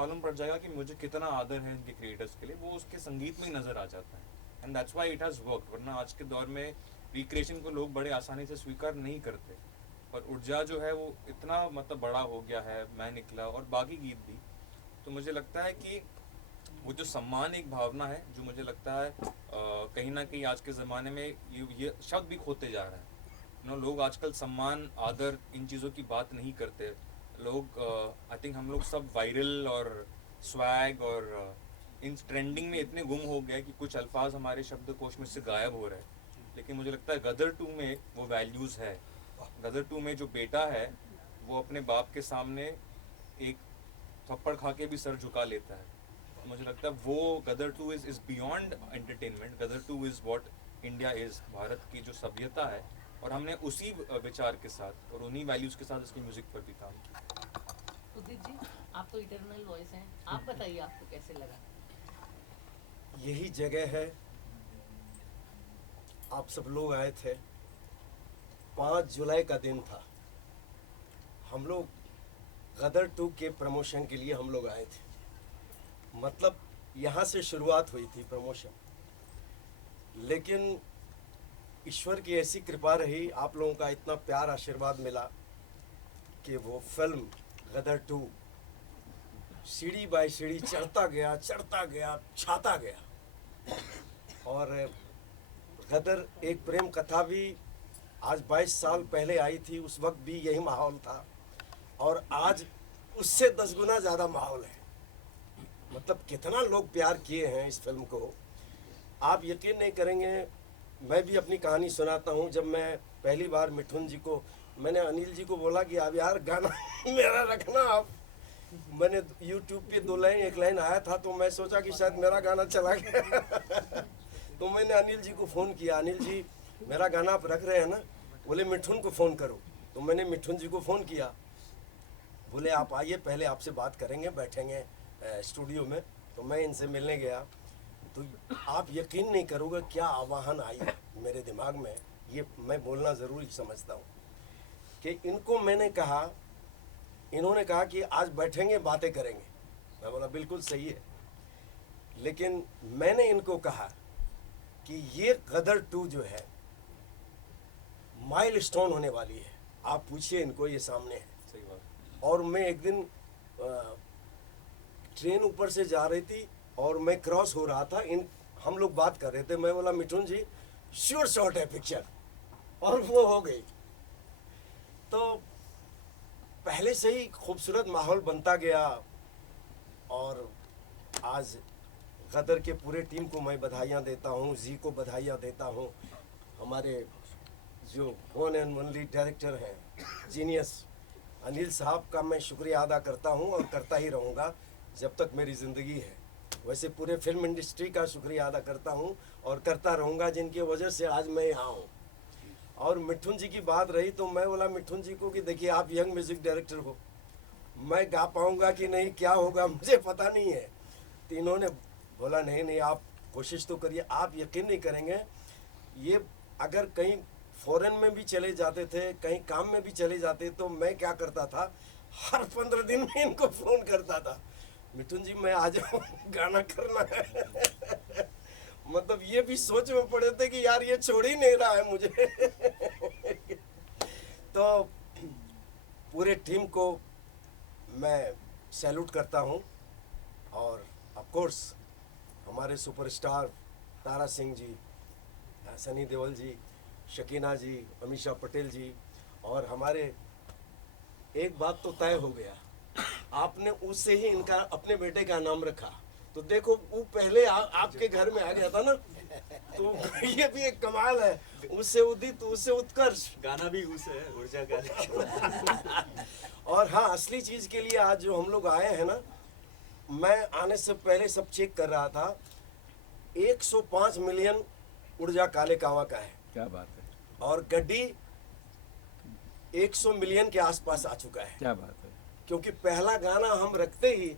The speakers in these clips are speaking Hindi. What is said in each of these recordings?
मालूम पड़ जाएगा कि मुझे कितना आदर है इनके क्रिएटर्स के लिए, वो उसके संगीत में ही नजर आ जाता है। And that's why it has worked. वरना आज के दौर में रिक्रिएशन को लोग बड़े आसानी से स्वीकार नहीं करते, पर ऊर्जा जो है वो इतना मतलब बड़ा हो गया है, मैं निकला और बाकी गीत भी। तो मुझे लगता है कि वो जो सम्मान एक भावना है, जो मुझे लगता है कहीं ना कहीं आज के ज़माने में ये शब्द भी खोते जा रहा है। लोग आजकल सम्मान आदर इन चीज़ों की बात नहीं करते। लोग आई थिंक हम लोग सब वायरल और स्वैग और इन ट्रेंडिंग में इतने गुम हो गए कि कुछ अल्फाज हमारे शब्दकोश में से गायब हो रहे हैं। लेकिन मुझे लगता है गदर टू में वो वैल्यूज़ है। गदर टू में जो बेटा है वो अपने बाप के सामने एक थप्पड़ खा के भी सर झुका लेता है। तो मुझे लगता है वो Gadar two is beyond entertainment. Gadar two is what India is, Bharat की जो सभ्यता है। और हमने उसी विचार के साथ और उन्हीं वैल्यूज़ के साथ इसकी म्यूज़िक पर भी काम किया। उदित जी, आप तो इटरनल वॉइस हैं, आप बताइए आपको कैसे लगा? यही जगह है, आप सब लोग आए थे, 5 जुलाई का दिन था। हम लोग गदर 2 के प्रमोशन के लिए हम लोग आए थे। मतलब यहाँ से शुरुआत हुई थी प्रमोशन, लेकिन ईश्वर की ऐसी कृपा रही, आप लोगों का इतना प्यार आशीर्वाद मिला कि वो फिल्म गदर 2 सीढ़ी बाय सीढ़ी चढ़ता गया, छाता गया। और गदर एक प्रेम कथा भी आज 22 साल पहले आई थी, उस वक्त भी यही माहौल था, और आज उससे 10 गुना ज़्यादा माहौल है। मतलब कितना लोग प्यार किए हैं इस फिल्म को, आप यकीन नहीं करेंगे। मैं भी अपनी कहानी सुनाता हूँ। जब मैं पहली बार मिठुन जी को, मैंने अनिल जी को बोला कि अब यार गाना मेरा रखना आप। मैंने यूट्यूब पे 2 लाइन 1 लाइन आया था, तो मैं सोचा कि शायद मेरा गाना चला गया तो मैंने अनिल जी को फ़ोन किया, अनिल जी मेरा गाना आप रख रहे हैं ना? बोले मिठुन को फ़ोन करो। तो मैंने मिठुन जी को फ़ोन किया, बोले आप आइए, पहले आपसे बात करेंगे, बैठेंगे स्टूडियो में। तो मैं इनसे मिलने गया, तो आप यकीन नहीं करोगे क्या आवाहन आई मेरे दिमाग में। ये मैं बोलना ज़रूरी समझता हूँ कि इनको मैंने कहा, इन्होंने कहा कि आज बैठेंगे बातें करेंगे। मैं बोला बिल्कुल सही है, लेकिन मैंने इनको कहा कि ये गदर 2 जो है माइलस्टोन होने वाली है। आप पूछिए इनको, ये सामने है। सही बात। और मैं एक दिन ट्रेन ऊपर से जा रही थी और मैं क्रॉस हो रहा था, इन हम लोग बात कर रहे थे। मैं बोला मिठुन जी श्योर शॉट है पिक्चर, और वो हो गई। तो पहले से ही खूबसूरत माहौल बनता गया, और आज गदर के पूरे टीम को मैं बधाइयाँ देता हूँ, जी को बधाइयाँ देता हूँ। हमारे जो वन एंड ओनली डायरेक्टर हैं, जीनियस अनिल साहब का मैं शुक्रिया अदा करता हूँ और करता ही रहूँगा जब तक मेरी ज़िंदगी है। वैसे पूरे फिल्म इंडस्ट्री का शुक्रिया अदा करता हूँ और करता रहूँगा, जिनकी वजह से आज मैं यहाँ हूँ। और मिठुन जी की बात रही, तो मैं बोला मिठुन जी को कि देखिए आप यंग म्यूज़िक डायरेक्टर हो, मैं गा पाऊँगा कि नहीं, क्या होगा मुझे पता नहीं है। तो इन्होंने बोला नहीं नहीं, आप कोशिश तो करिए। आप यकीन नहीं करेंगे, ये अगर कहीं फॉरेन में भी चले जाते थे, कहीं काम में भी चले जाते, तो मैं क्या करता था, हर 15 दिन में इनको फ़ोन करता था, मिठुन जी मैं आ जाऊँ, गाना करना है मतलब ये भी सोच में पड़े थे कि यार ये छोड़ ही नहीं रहा है मुझे तो पूरे टीम को मैं सैल्यूट करता हूँ। और ऑफ कोर्स हमारे सुपरस्टार तारा सिंह जी, सनी देओल जी, शकीना जी, अमीषा पटेल जी। और हमारे एक बात तो तय हो गया, आपने उससे ही इनका अपने बेटे का नाम रखा, तो देखो वो पहले आपके घर में आ गया था ना, तो ये भी एक कमाल है। उससे उदित, उससे उत्कर्ष, गाना भी उसे है, ऊर्जा का और हाँ, असली चीज़ के लिए आज जो हम लोग आए हैं ना, मैं आने से पहले सब चेक कर रहा था, 105 मिलियन ऊर्जा काले कावा का है। क्या बात है, और गड्डी 100 मिलियन के आसपास आ चुका है। क्या बात है। क्योंकि पहला गाना हम रखते ही,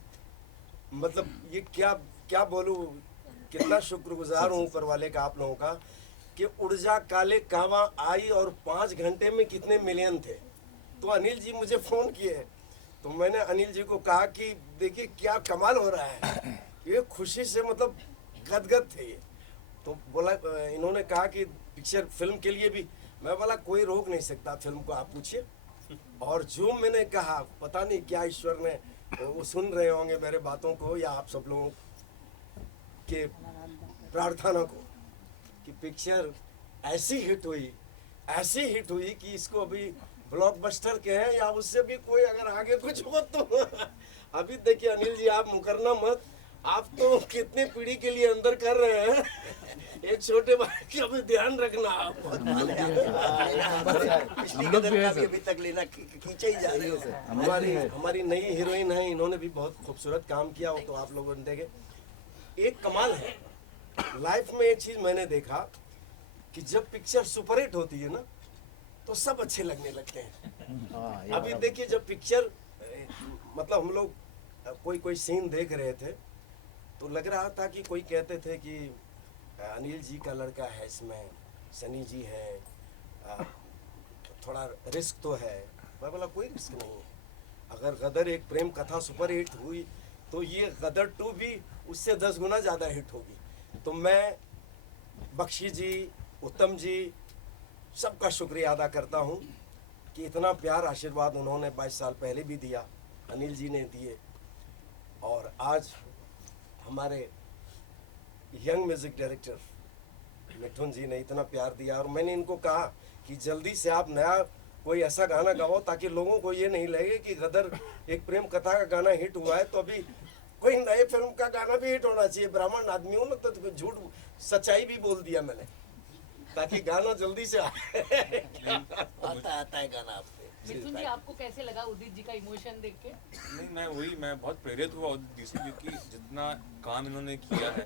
मतलब ये क्या क्या बोलूं, कितना शुक्रगुजार हूँ ऊपर वाले का, आप लोगों का, कि ऊर्जा काले कावा आई और 5 घंटे में कितने मिलियन थे। तो अनिल जी मुझे फ़ोन किए, तो मैंने अनिल जी को कहा कि देखिए क्या कमाल हो रहा है, ये खुशी से मतलब गदगद थे ये। तो बोला, इन्होंने कहा कि पिक्चर फिल्म के लिए भी, मैं बोला कोई रोक नहीं सकता फिल्म को, आप पूछिए। और जो मैंने कहा, पता नहीं क्या ईश्वर ने, वो सुन रहे होंगे मेरे बातों को या आप सब लोगों के प्रार्थना को, कि पिक्चर ऐसी हिट हुई कि इसको अभी ब्लॉकबस्टर के हैं या उससे भी कोई अगर आगे कुछ हो तो अभी देखिए अनिल जी, आप मुकरना मत, आप तो कितने पीढ़ी के लिए अंदर कर रहे हैं, एक छोटे भाई का भी ध्यान रखना आप। हम लोग भी हैं सर। अभी तक लेना खींचे ही जा रहे हो सर। हमारी नई हीरोइन है, इन्होंने भी बहुत खूबसूरत काम किया हो, तो आप लोगों ने देखे। एक कमाल है लाइफ में, एक चीज मैंने देखा कि जब पिक्चर सुपरहिट होती है ना तो सब अच्छे लगने लगते हैं। अभी देखिए जब पिक्चर मतलब हम लोग कोई सीन देख रहे थे तो लग रहा था कि कोई कहते थे कि अनिल जी का लड़का है इसमें, सनी जी है, थोड़ा रिस्क तो है। मैं बोला कोई रिस्क नहीं है, अगर गदर एक प्रेम कथा सुपरहिट हुई तो ये गदर 2 भी उससे 10 गुना ज़्यादा हिट होगी। तो मैं बख्शी जी, उत्तम जी, सबका शुक्रिया अदा करता हूँ कि इतना प्यार आशीर्वाद उन्होंने 22 साल पहले भी दिया, अनिल जी ने दिए, और आज हमारे यंग म्यूजिक डायरेक्टर मिठुन जी ने इतना प्यार दिया। और मैंने इनको कहा कि जल्दी से आप नया कोई ऐसा गाना गाओ ताकि लोगों को ये नहीं लगे कि गदर एक प्रेम कथा का गाना हिट हुआ है तो अभी कोई नए फिल्म का गाना भी हिट होना चाहिए। ब्राह्मण आदमी हूँ ना, तो झूठ सच्चाई भी बोल दिया मैंने ताकि गाना जल्दी से आए। आता है गाना आपसे। मिथुन जी, आपको कैसे लगा उदित जी का इमोशन देख के? नहीं, मैं बहुत प्रेरित हुआ उदित जी से, क्योंकि जितना काम इन्होंने किया है,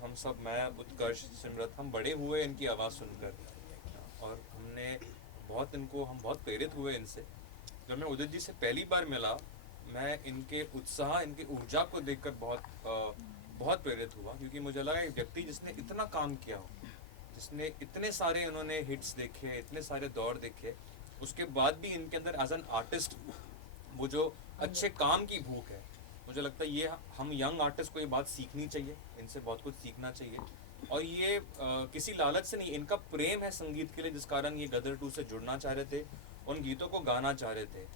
हम सब, मैं, उत्कर्ष, सिमरत, हम बड़े हुए इनकी आवाज़ सुनकर, और हम बहुत प्रेरित हुए इनसे। जब मैं उदित जी से पहली बार मिला, मैं इनके उत्साह, इनकी ऊर्जा को देखकर बहुत प्रेरित हुआ, क्योंकि मुझे लगा एक व्यक्ति जिसने इतना काम किया हो, जिसने इतने सारे इन्होंने हिट्स देखे, इतने सारे दौर देखे, उसके बाद भी इनके अंदर एज एन आर्टिस्ट वो जो अच्छे काम की भूख है, मुझे लगता है ये हम यंग आर्टिस्ट को ये बात सीखनी चाहिए, इनसे बहुत कुछ सीखना चाहिए। और ये किसी लालच से नहीं, इनका प्रेम है संगीत के लिए, जिस कारण ये गदर 2 से जुड़ना चाह रहे थे, उन गीतों को गाना चाह रहे थे।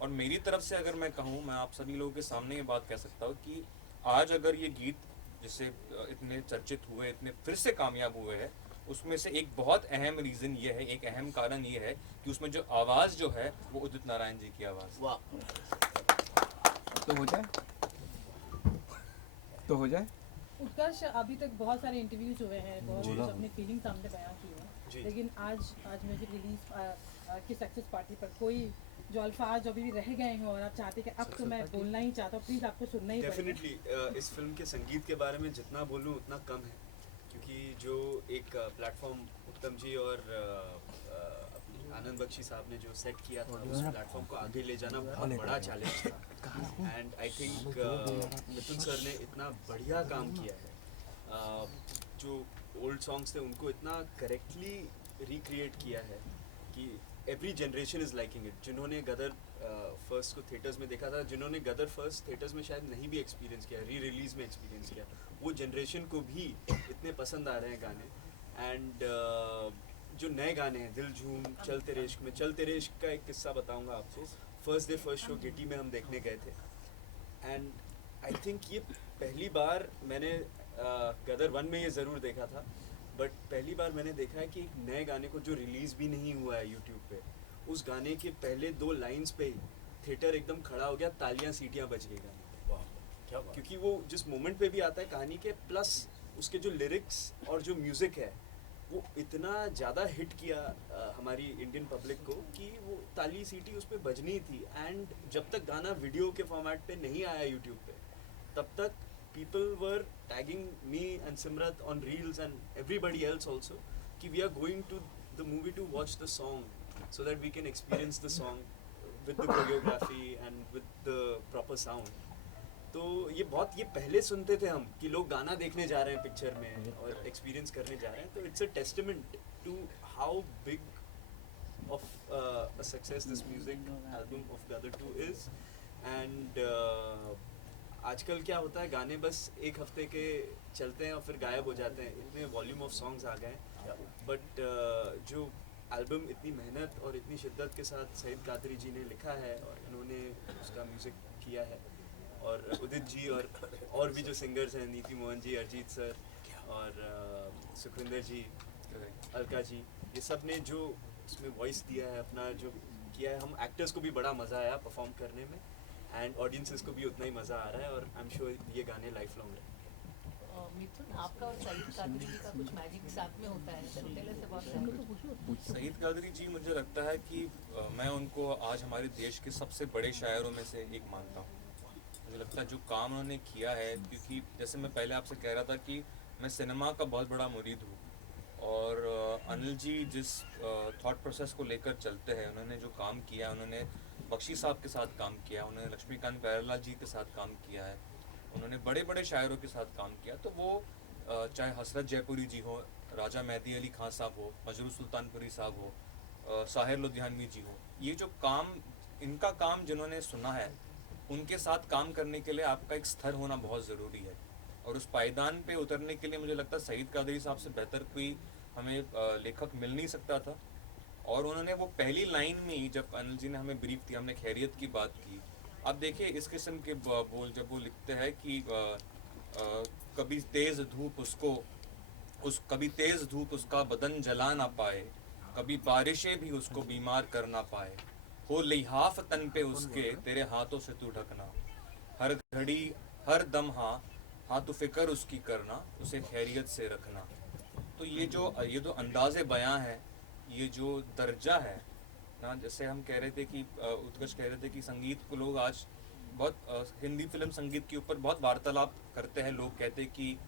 और मेरी तरफ से अगर मैं कहूँ, मैं आप सभी लोगों के सामने ये बात कह सकता हूँ कि आज अगर ये गीत जिससे इतने चर्चित हुए, इतने फिर से कामयाब हुए हैं, उसमें से एक बहुत अहम रीज़न ये है, एक अहम कारण ये है कि उसमें जो आवाज़ जो है वो उदित नारायण जी की आवाज़। वाह। तो हो जाए। उत्कर्ष, अभी तक बहुत सारे इंटरव्यूज हुए हैं, बहुत कुछ अपनी फीलिंग सामने बयां की है, लेकिन आज म्यूजिक रिलीज की सक्सेस पार्टी पर कोई जो अल्फाज अभी भी रह गए हैं और आप चाहते कि अब तो मैं बोलना ही चाहता हूँ, प्लीज आपको सुनना ही पड़ेगा। डेफिनेटली इस फिल्म के संगीत के बारे में जितना बोलूँ उतना कम है, क्योंकि जो एक प्लेटफॉर्म उत्तम जी और आनंद बख्शी साहब ने जो सेट किया था, उस प्लेटफॉर्म को आगे ले जाना बहुत बड़ा चैलेंज था। And I think Mithun sir ने इतना बढ़िया काम किया है, जो ओल्ड सॉन्ग्स थे उनको इतना करेक्टली रिक्रिएट किया है कि every generation is liking it. जिन्होंने गदर फर्स्ट को थिएटर्स में देखा था, जिन्होंने गदर फर्स्ट थिएटर्स में शायद नहीं भी एक्सपीरियंस किया, री रिलीज में एक्सपीरियंस किया, वो जनरेशन को भी इतने पसंद आ रहे हैं गाने। एंड जो नए गाने हैं, दिल झूम, चल तेरे इश्क में, चल तेरे इश्क का एक किस्सा बताऊंगा आपको। First day first show Getty में हम देखने गए थे, एंड आई थिंक ये पहली बार मैंने गदर 1 में ये ज़रूर देखा था, बट पहली बार मैंने देखा है कि एक नए गाने को जो रिलीज़ भी नहीं हुआ है यूट्यूब पे, उस गाने के पहले 2 लाइंस पे ही थिएटर एकदम खड़ा हो गया, तालियां सीटियां बज गई गाने। वाह, क्या बात। क्योंकि वो जिस मोमेंट पे भी आता है कहानी के, प्लस उसके जो लिरिक्स और जो म्यूज़िक है वो इतना ज़्यादा हिट किया हमारी इंडियन पब्लिक को कि वो ताली सीटी उस पर बजनी थी। एंड जब तक गाना वीडियो के फॉर्मेट पे नहीं आया यूट्यूब पे, तब तक people were tagging me and Simrat on reels and everybody else also कि we are going to the movie to watch the song so that we can experience the song with the choreography and with the proper sound। तो ये पहले सुनते थे हम कि लोग गाना देखने जा रहे हैं पिक्चर में और एक्सपीरियंस करने जा रहे हैं, तो it's a testament to how big of a success this music album of Gadar 2 is. And आजकल क्या होता है, गाने बस एक हफ्ते के चलते हैं और फिर गायब हो जाते हैं, इतने वॉल्यूम ऑफ सॉन्ग्स आ गए हैं. बट जो एल्बम इतनी मेहनत और इतनी शिद्दत के साथ सईद कादरी जी ने लिखा है और इन्होंने उसका म्यूज़िक किया है, और उदित जी और भी जो सिंगर्स हैं, नीति मोहन जी, अरिजीत सर और सुखविंदर जी, अलका जी, ये सब ने जो उसमें वॉइस दिया है, अपना जो किया है, हम एक्टर्स को भी बड़ा मज़ा आया परफॉर्म करने में, एंड ऑडियंसेस को भी उतना ही मज़ा आ रहा है, और आई एम श्योर ये गाने लाइफ लॉन्ग रहेंगे. मिथुन, आपका और सईद कादरी जी का कुछ मैजिक साथ में होता है, छोटे से बहुत सईद कादरी जी, मुझे लगता है कि मैं उनको आज हमारे देश के सबसे बड़े शायरों में से एक मानता हूँ. मुझे लगता है जो काम उन्होंने किया है, क्योंकि जैसे मैं पहले आपसे कह रहा था कि मैं सिनेमा का बहुत बड़ा मुरीद हूँ, और अनिल जी जिस थॉट प्रोसेस को लेकर चलते हैं, उन्होंने जो काम किया, उन्होंने बख्शी साहब के साथ काम किया, उन्होंने लक्ष्मीकांत प्यारेलाल जी के साथ काम किया है, उन्होंने बड़े बड़े शायरों के साथ काम किया, तो वो चाहे हसरत जयपुरी जी हो, राजा मेहदी अली खान साहब हो, मजरू सुल्तानपुरी साहब हो, साहिर लुधियानवी जी हो, ये जो काम, इनका काम जिन्होंने सुना है, उनके साथ काम करने के लिए आपका एक स्तर होना बहुत ज़रूरी है, और उस पायदान पे उतरने के लिए मुझे लगता है सईद कादरी साहब से बेहतर कोई हमें लेखक मिल नहीं सकता था. और उन्होंने वो पहली लाइन में ही, जब अनिल जी ने हमें ब्रीफ दिया, हमने खैरियत की बात की, आप देखिए इस किस्म के बोल जब वो लिखते हैं कि कभी तेज़ धूप उसका बदन जला ना पाए, कभी बारिशें भी उसको बीमार कर ना पाए, हो लिहाफ तन पे उसके तेरे हाथों से तू ढकना, हर घड़ी हर दम हाँ तू फिक्र उसकी करना, उसे खैरियत से रखना. तो ये जो अंदाज़े बयां है, ये जो दर्जा है ना, जैसे हम कह रहे थे कि उत्कर्ष कह रहे थे कि संगीत को लोग आज बहुत हिंदी फिल्म संगीत के ऊपर बहुत वार्तालाप करते हैं. लोग कहते हैं कि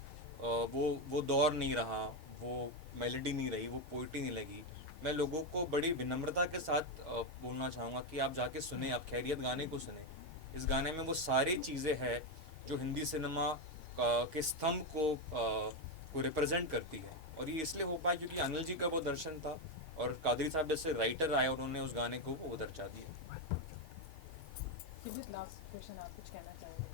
वो दौर नहीं रहा, वो मेलोडी नहीं रही, वो पोइट्री नहीं लगी. मैं लोगों को बड़ी विनम्रता के साथ बोलना चाहूँगा कि आप जाके सुने, आप खैरियत गाने को सुने. इस गाने में वो सारी चीज़ें हैं जो हिंदी सिनेमा के स्तंभ को रिप्रेजेंट करती है, और ये इसलिए हो पाया क्योंकि अनिल जी का वो दर्शन था, और कादरी साहब जैसे राइटर आए, उन्होंने उस गाने को वो दर्जा दिया. लास्ट क्वेश्चन, आप कुछ कहना चाहेंगे?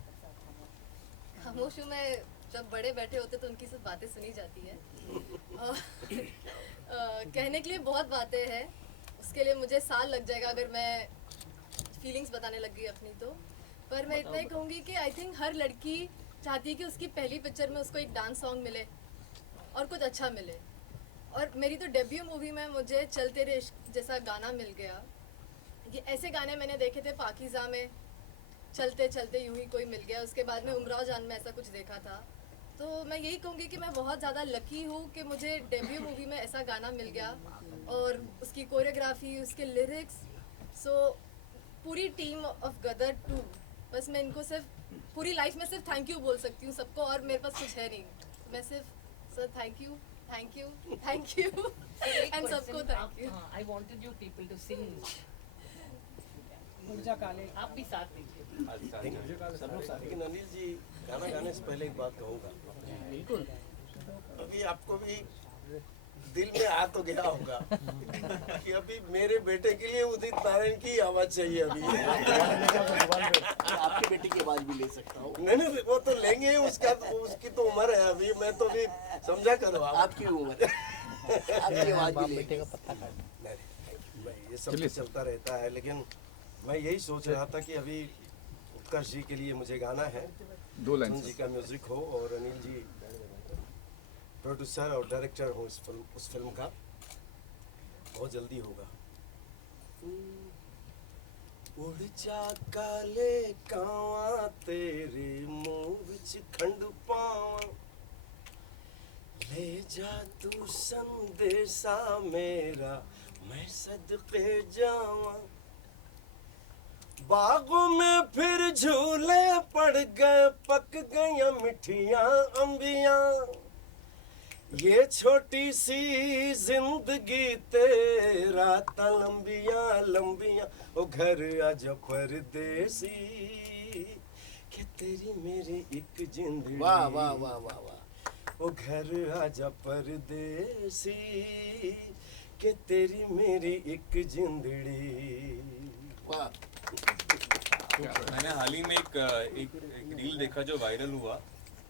खामोश हूँ मैं, जब बड़े बैठे होते तो उनकी सब बातें सुनी जाती है. कहने के लिए बहुत बातें हैं, उसके लिए मुझे साल लग जाएगा अगर मैं फीलिंग्स बताने लग गई अपनी तो. पर मैं इतना ही कहूँगी कि आई थिंक हर लड़की चाहती है कि उसकी पहली पिक्चर में उसको एक डांस सॉन्ग मिले और कुछ अच्छा मिले. और मेरी तो डेब्यू मूवी में मुझे चल तेरे इश्क जैसा गाना मिल गया. ये ऐसे गाने मैंने देखे थे पाकीज़ा में, चलते चलते यूं ही कोई मिल गया. उसके बाद में उमराव जान में ऐसा कुछ देखा था. तो मैं यही कहूँगी कि मैं बहुत ज़्यादा लकी हूँ कि मुझे डेब्यू मूवी में ऐसा गाना मिल गया, और उसकी कोरियोग्राफी, उसके लिरिक्स. सो पूरी टीम ऑफ गदर 2, बस मैं इनको सिर्फ पूरी लाइफ में सिर्फ थैंक यू बोल सकती हूँ सबको, और मेरे पास कुछ है नहीं. मैं सिर्फ सर थैंक यू एंड सबको thank you. I wanted you people to sing. Urja Kale, आप भी साथ दीजिए. लेकिन अनिल जी, गाना गाने से पहले एक बात कहूँगा. बिल्कुल. अभी आपको भी दिल में आ तो गया होगा कि अभी मेरे बेटे के लिए उदित नारायण की आवाज चाहिए. अभी आपके बेटे की आवाज भी ले सकता हूँ. नहीं, वो तो लेंगे ही, उसकी तो उम्र है अभी. मैं तो भी समझा करो आपकी उम्र आपकी आवाज भी ले. ये सब तो चलता रहता है, लेकिन मैं यही सोच रहा था कि अभी उत्कर्ष जी के लिए मुझे गाना है, 2 लाइन जी का म्यूजिक हो, और अनिल जी प्रोड्यूसर और डायरेक्टर हो उस फिल्म का. बहुत जल्दी होगा. उड़ जा काले कावा तेरे मुंह विच खंड पावा, ले जा तू संदेशा मेरा मैं सदके जावा. बागों में फिर झूले पड़ गए, पक गई मिठियां अंबियां. ये छोटी सी जिंदगी तेरा ता लंबियां लंबियां. ओ घर आजा परदेसी, कि तेरी मेरी एक जिंदगी. वाह वाह वाह वाह वाह. ओ घर आजा परदेसी, कि तेरी मेरी एक जिंदड़ी। वाह, मैंने हाल ही में एक रील देखा जो वायरल हुआ,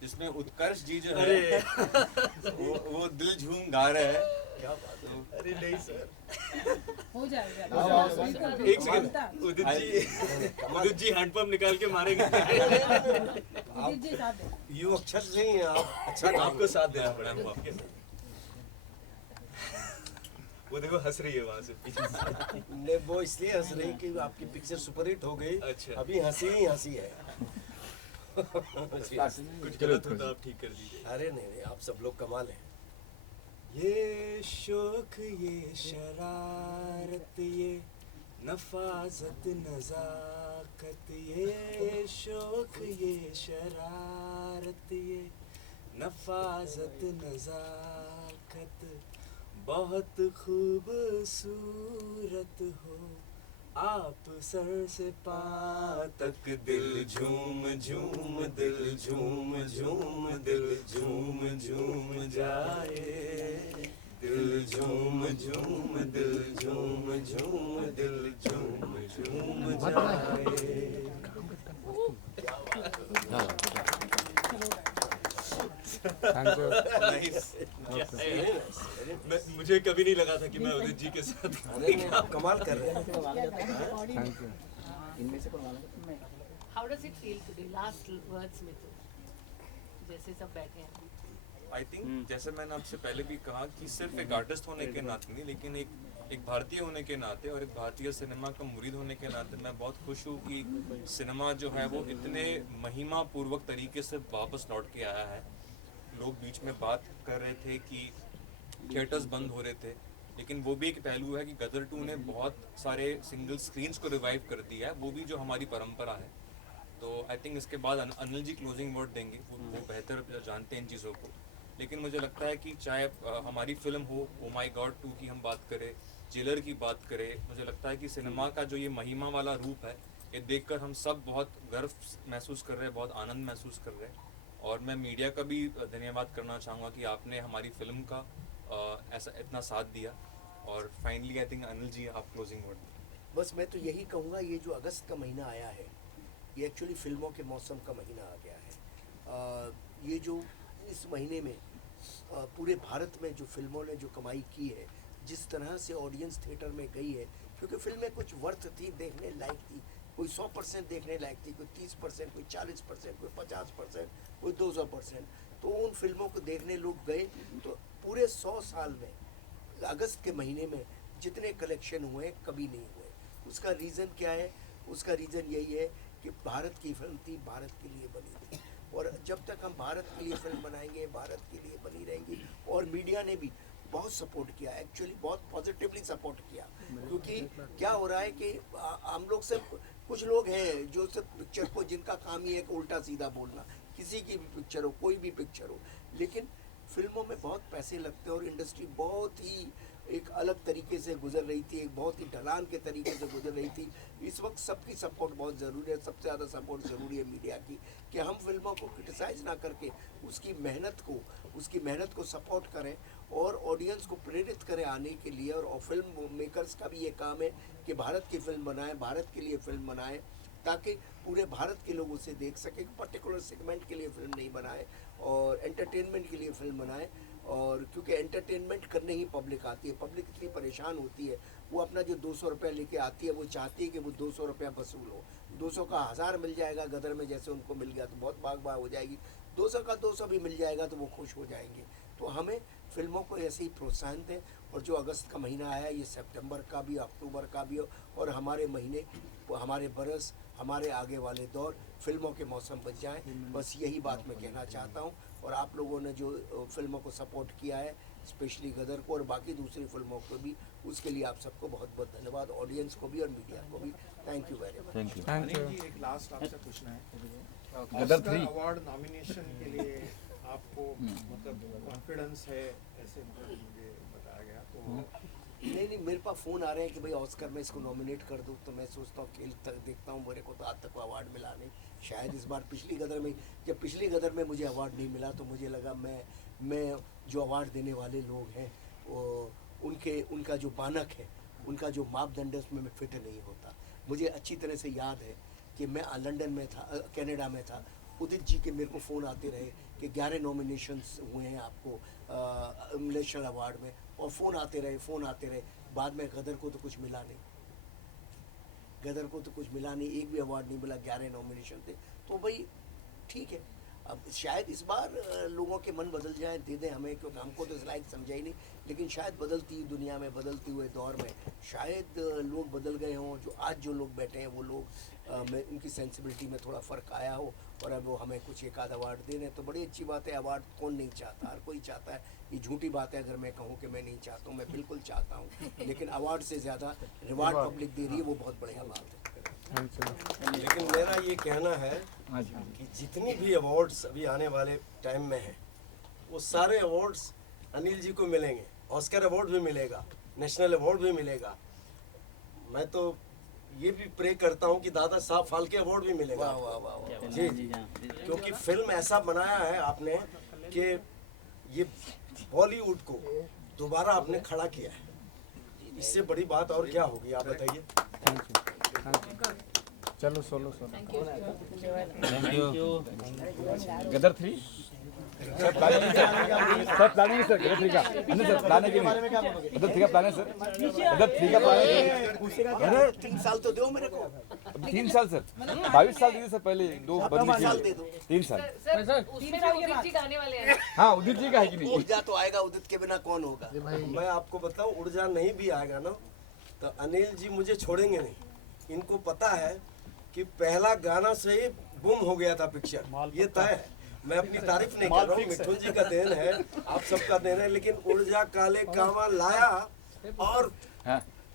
जिसमें उत्कर्ष जी जो है वो दिल झूम गा रहे हैं। क्या बात है। अरे नहीं सर, हो जाएगा एक सेकंड, उदित जी हैंडपंप निकाल के मारेंगे। उदित जी साथ देना। यू अक्षर नहीं है आप, अच्छा आपको साथ देना पड़ेगा आपके साथ। वो देखो हंस रही है वहां से पीछे। ने वो इसलिए हंस रही कि आपकी पिक्चर सुपरहिट हो गई। अच्छा। अभी हंसी ही हंसी है। कुछ गलत होता आप ठीक कर दीजिए। अरे नहीं नहीं, आप सब लोग कमाल हैं। ये शौक, ये शरारत, ये नफाजत नजाकत, ये शौक, ये शरारत, ये नफाजत नजाकत, बहुत खूबसूरत हो आप सर से पाँव तक। दिल झूम झूम, दिल झूम झूम, दिल झूम झूम जाए। दिल झूम झूम, दिल झूम झूम, दिल झूम झूम जाए। Thank you. मुझे कभी नहीं लगा था कि मैं उदित जी के साथ अरे नहीं, आप कमाल कर रहे हैं। Thank you. इनमें से करवाना। How does it feel today? Last words में तो जैसे सब बैठे हैं आई थिंक जैसे मैंने आपसे पहले भी कहा कि सिर्फ एक आर्टिस्ट होने के नाते नहीं, लेकिन एक भारतीय होने के नाते और एक भारतीय सिनेमा का मुरीद होने के नाते मैं बहुत खुश हूँ कि सिनेमा जो है वो इतने महिमा पूर्वक तरीके से वापस लौट के आया है। लोग बीच में बात कर रहे थे कि थिएटर्स बंद हो रहे थे, लेकिन वो भी एक पहलू है कि गदर 2 ने बहुत सारे सिंगल स्क्रीन्स को रिवाइव कर दिया है, वो भी जो हमारी परंपरा है। तो आई थिंक इसके बाद अनिल जी क्लोजिंग वर्ड देंगे, वो बेहतर जानते हैं इन चीज़ों को। लेकिन मुझे लगता है कि चाहे हमारी फिल्म हो ओ माई गॉड 2 की हम बात करें, जेलर की बात करें, मुझे लगता है कि सिनेमा का जो ये महिमा वाला रूप है, ये देखकर हम सब बहुत गर्व महसूस कर रहे हैं, बहुत आनंद महसूस कर रहे हैं। और मैं मीडिया का भी धन्यवाद करना चाहूँगा कि आपने हमारी फिल्म का ऐसा इतना साथ दिया। और finally I think Anil ji आप क्लोजिंग वर्ड। बस मैं तो यही कहूँगा, ये जो अगस्त का महीना आया है, ये एक्चुअली फिल्मों के मौसम का महीना आ गया है। ये जो इस महीने में पूरे भारत में जो फिल्मों ने जो कमाई की है, जिस तरह से ऑडियंस थिएटर में गई है, क्योंकि फिल्में कुछ वर्थ थी, देखने लायक थी, कोई 100% देखने लायक थी, कोई 30%, कोई 40%, कोई 50%, कोई 200%। तो उन फिल्मों को देखने लोग गए, तो पूरे 100 साल में अगस्त के महीने में जितने कलेक्शन हुए कभी नहीं हुए। उसका रीज़न क्या है? उसका रीज़न यही है कि भारत की फिल्म थी, भारत के लिए बनी थी, और जब तक हम भारत के लिए फिल्म बनाएंगे, भारत के लिए बनी रहेंगी। और मीडिया ने भी बहुत सपोर्ट किया, एक्चुअली बहुत पॉजिटिवली सपोर्ट किया। क्योंकि क्या हो रहा है कि हम लोग से कुछ लोग हैं जो सिर्फ पिक्चर को, जिनका काम ही है कि उल्टा सीधा बोलना, किसी की भी पिक्चर हो, कोई भी पिक्चर हो, लेकिन फिल्मों में बहुत पैसे लगते हैं और इंडस्ट्री बहुत ही एक अलग तरीके से गुजर रही थी, एक बहुत ही ढलान के तरीके से गुजर रही थी। इस वक्त सबकी सपोर्ट बहुत ज़रूरी है, सबसे ज़्यादा सपोर्ट ज़रूरी है मीडिया की, कि हम फिल्मों को क्रिटिसाइज़ ना करके उसकी मेहनत को सपोर्ट करें और ऑडियंस को प्रेरित करें आने के लिए। और फिल्म मेकर्स का भी ये काम है कि भारत की फिल्म बनाएं, भारत के लिए फिल्म बनाएं, ताकि पूरे भारत के लोग उसे देख सकें। पर्टिकुलर सेगमेंट के लिए फिल्म नहीं बनाए और एंटरटेनमेंट के लिए फिल्म बनाए। और क्योंकि एंटरटेनमेंट करने ही पब्लिक आती है, पब्लिक इतनी परेशान होती है, वो अपना जो 200 रुपया लेके आती है, वो चाहती है कि वो 200 रुपया वसूल हो। 200 का 1000 मिल जाएगा गदर में, जैसे उनको मिल गया तो बहुत भाग हो जाएगी। 200 का 200 भी मिल जाएगा तो वो खुश हो जाएंगे। तो हमें फिल्मों को ऐसे ही प्रोत्साहन दें। और जो अगस्त का महीना आया, ये सितंबर का भी, अक्टूबर का भी, और हमारे महीने, हमारे बरस, हमारे आगे वाले दौर फिल्मों के मौसम बन जाएं। बस यही बात मैं कहना चाहता हूं। और आप लोगों ने जो फिल्मों को सपोर्ट किया है, स्पेशली गदर को और बाकी दूसरी फिल्मों को भी, उसके लिए आप सबको बहुत बहुत धन्यवाद, ऑडियंस को भी और मीडिया को भी। Thank you very much. Thank you. Anil ji, एक लास्ट आपसे पूछना है, गदर ऑस्कर 3 अवार्ड नॉमिनेशन के लिए आपको मतलब कॉन्फिडेंस है, ऐसे मतलब मुझे बताया गया। तो नहीं, मेरे पास फ़ोन आ रहे हैं कि भाई ऑस्कर में इसको नॉमिनेट कर दूँ, तो मैं सोचता हूँ खेल तक देखता हूँ, मेरे को तो आज तक अवार्ड मिला नहीं। शायद इस बार जब पिछली गदर में मुझे अवार्ड नहीं मिला, तो मुझे लगा मैं जो अवार्ड देने वाले लोग हैं वो उनका जो मानक है, उनका जो मापदंड है उसमें मैं फिट नहीं होता। मुझे अच्छी तरह से याद है कि मैं लंदन में था, कनाडा में था, उदित जी के मेरे को फ़ोन आते रहे कि 11 नॉमिनेशंस हुए हैं आपको नेशनल अवार्ड में, और फ़ोन आते रहे। बाद में गदर को तो कुछ मिला नहीं, एक भी अवार्ड नहीं मिला, 11 नॉमिनेशन थे। तो भाई ठीक है, अब शायद इस बार लोगों के मन बदल जाए, दे दें हमें, क्योंकि हमको तो इस लायक समझा ही नहीं। लेकिन शायद बदलती दुनिया में, बदलते हुए दौर में शायद लोग बदल गए हों। जो लोग बैठे हैं वो लोग में उनकी सेंसिबिलिटी में थोड़ा फ़र्क आया हो, और अब वो हमें कुछ एक आध अवार्ड दे दें तो बड़ी अच्छी बात है। अवार्ड कौन नहीं चाहता, हर कोई चाहता है। ये झूठी बात है अगर मैं कहूँ कि मैं नहीं चाहता हूँ, मैं बिल्कुल चाहता हूँ। लेकिन अवार्ड से ज़्यादा रिवार्ड पब्लिक दे रही है, वो बहुत बढ़िया बात है। लेकिन मेरा ये कहना है कि जितनी भी अवार्ड्स अभी आने वाले टाइम में हैं, वो सारे अवार्ड्स अनिल जी को मिलेंगे। ऑस्कर अवार्ड भी मिलेगा, नेशनल अवार्ड भी मिलेगा। मैं तो ये भी प्रे करता हूँ कि दादा साहब फाल्के अवार्ड भी मिलेगा। जी, क्योंकि फिल्म ऐसा बनाया है आपने कि ये बॉलीवुड को दोबारा आपने खड़ा किया है। इससे बड़ी बात और क्या होगी, आप बताइए। चलो solo thank you. Gadar 3 sir planning sir Gadar 3 का सर प्लानिंग के लिए गदर 3 का प्लान है सर। गदर 3 का प्लान है। 3 साल तो दो मेरे को। 3 साल सर, 22 साल दीजिए सर, पहले 2 बदली साल दे दो। 3 साल। सर उसमें भी उदित जी गाने वाले हैं। हाँ उदित जी का है कि नहीं? ऊर्जा तो आएगा, उदित के बिना कौन होगा। मैं आपको बताऊं, ऊर्जा नहीं भी आएगा ना तो अनिल जी मुझे छोड़ेंगे नहीं। इनको पता है कि पहला गाना से ही बूम हो गया था पिक्चर, ये तय है। मैं अपनी तारीफ नहीं कर रहा हूँ, मिठुन जी का देन है, आप सबका देन है। लेकिन ऊर्जा काले कामा लाया और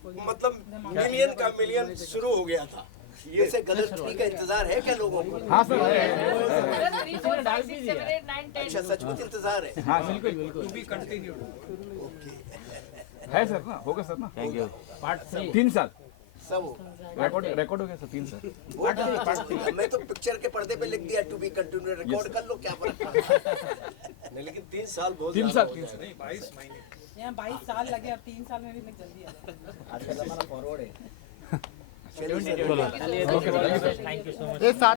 मतलब मिलियन का मिलियन शुरू हो गया था। ये से गदर 3 का इंतजार है क्या लोगों को? हाँ सर गदर 3, 4, 5, 6, 7, 8, 9, 10। अच्छा, सचमुच इंतजार है। हाँ बिल्कुल है सर ना, होगा सर ना। Thank you. 3 साल सब होगा। रिकॉर्ड हो गया सर 3 साल। मैं तो पिक्चर के पर्दे पे लिख दिया टू बी कंटिन्यू, रिकॉर्ड कर लो, क्या फर्क पड़ता है। नहीं, लेकिन 3 साल बहुत 3 ज़्यादा साल हो गया। 22 महीने। यहाँ 22 साल लगे और 3 साल में भी इतने जल्दी आ जाए। आजकल हमारा फॉरवर्ड है। चलिए sir. Okay sir, thank you sir.